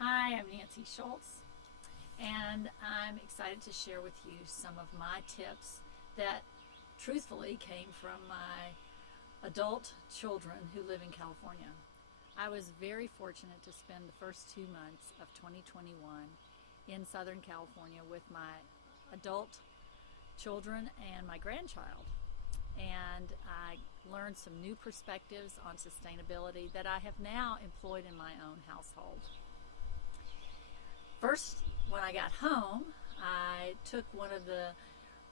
Hi, I'm Nancy Schulz, and I'm excited to share with you some of my tips that truthfully came from my adult children who live in California. I was very fortunate to spend the first 2 months of 2021 in Southern California with my adult children and my grandchild. And I learned some new perspectives on sustainability that I have now employed in my own household. First, when I got home, I took one of the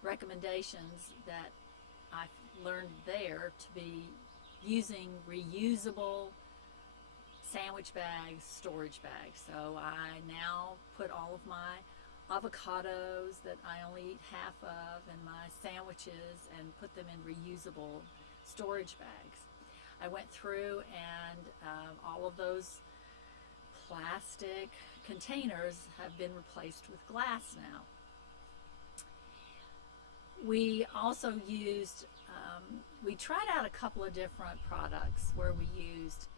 recommendations that I learned there to be using reusable sandwich bags, storage bags. So I now put all of my avocados that I only eat half of and my sandwiches and put them in reusable storage bags. I went through and all of those plastic containers have been replaced with glass now. We also used, we tried out a couple of different products where we used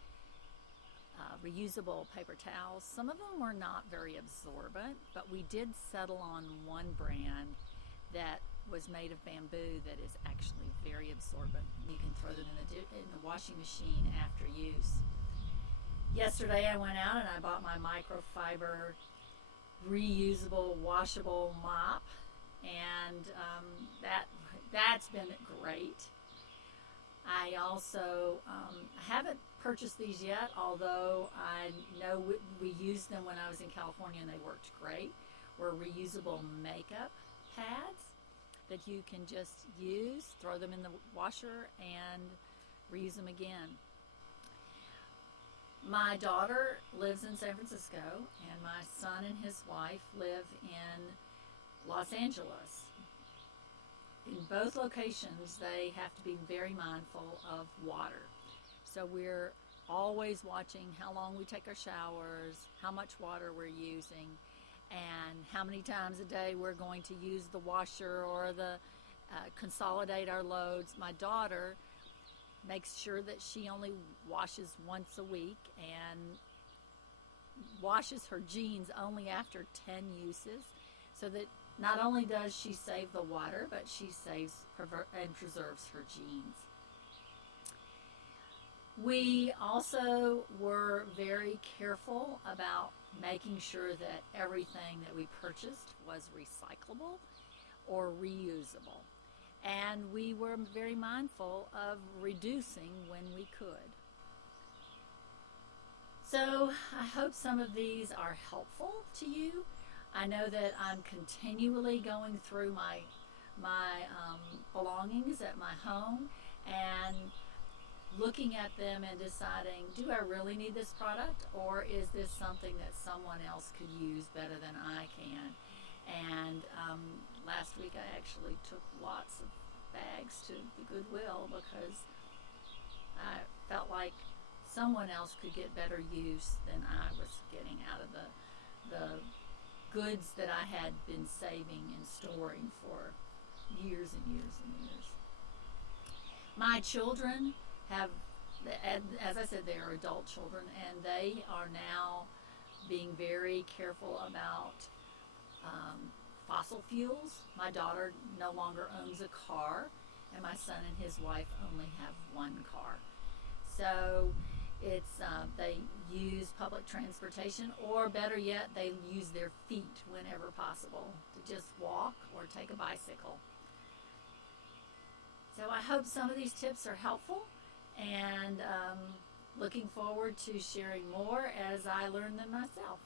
reusable paper towels. Some of them were not very absorbent, but we did settle on one brand that was made of bamboo that is actually very absorbent. You can throw them in the washing machine after use. Yesterday I went out and I bought my microfiber reusable washable mop, and that's been great. I also haven't purchased these yet, although I know we used them when I was in California and they worked great. Were reusable makeup pads that you can just use, throw them in the washer, and reuse them again. My daughter lives in San Francisco, and my son and his wife live in Los Angeles. In both locations, they have to be very mindful of water. So we're always watching how long we take our showers, how much water we're using, and how many times a day we're going to use the washer or the consolidate our loads. My daughter makes sure that she only washes once a week and washes her jeans only after 10 uses, so that not only does she save the water, but she saves and preserves her jeans. We also were very careful about making sure that everything that we purchased was recyclable or reusable. And we were very mindful of reducing when we could. So I hope some of these are helpful to you. I know that I'm continually going through my belongings at my home and looking at them and deciding, do I really need this product, or is this something that someone else could use better than I can? And last week I actually took lots of bags to the Goodwill because I felt like someone else could get better use than I was getting out of the goods that I had been saving and storing for years and years and years. My children have, as I said, they are adult children, and they are now being very careful about fossil fuels. My daughter no longer owns a car, and my son and his wife only have one car. So it's they use public transportation, or better yet, they use their feet whenever possible to just walk or take a bicycle. So I hope some of these tips are helpful, and looking forward to sharing more as I learn them myself.